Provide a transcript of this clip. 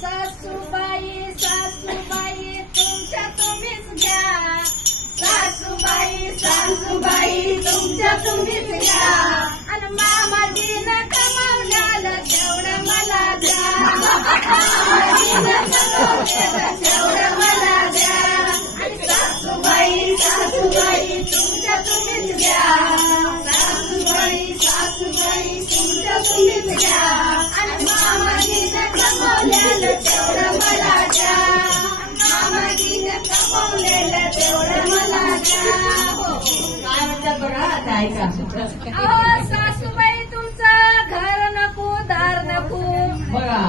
सासूबाई सासूबाई तुमच्या तुम्हीच घ्या, सासूबाई सासूबाई तुमच्या तुम्हीच घ्या, आणि मामाजीनं कमावल्याला तेवढं मला द्या, मामाजीनं कमावल्याला तेवढं मला द्या, आणि सासूबाई सासूबाई तुमच्या तुम्हीच घ्या, सासूबाई सासूबाई तुमच्या तुम्हीच घ्या, आणि मामाजीनं कमावल्याला तेवढं मला द्या, मामाजीनं कमावलेलं तेवढं मला द्या. काय म्हणतात बघा आता ऐका. अहो सासूबाई तुमचं घर नको दार नको, बघा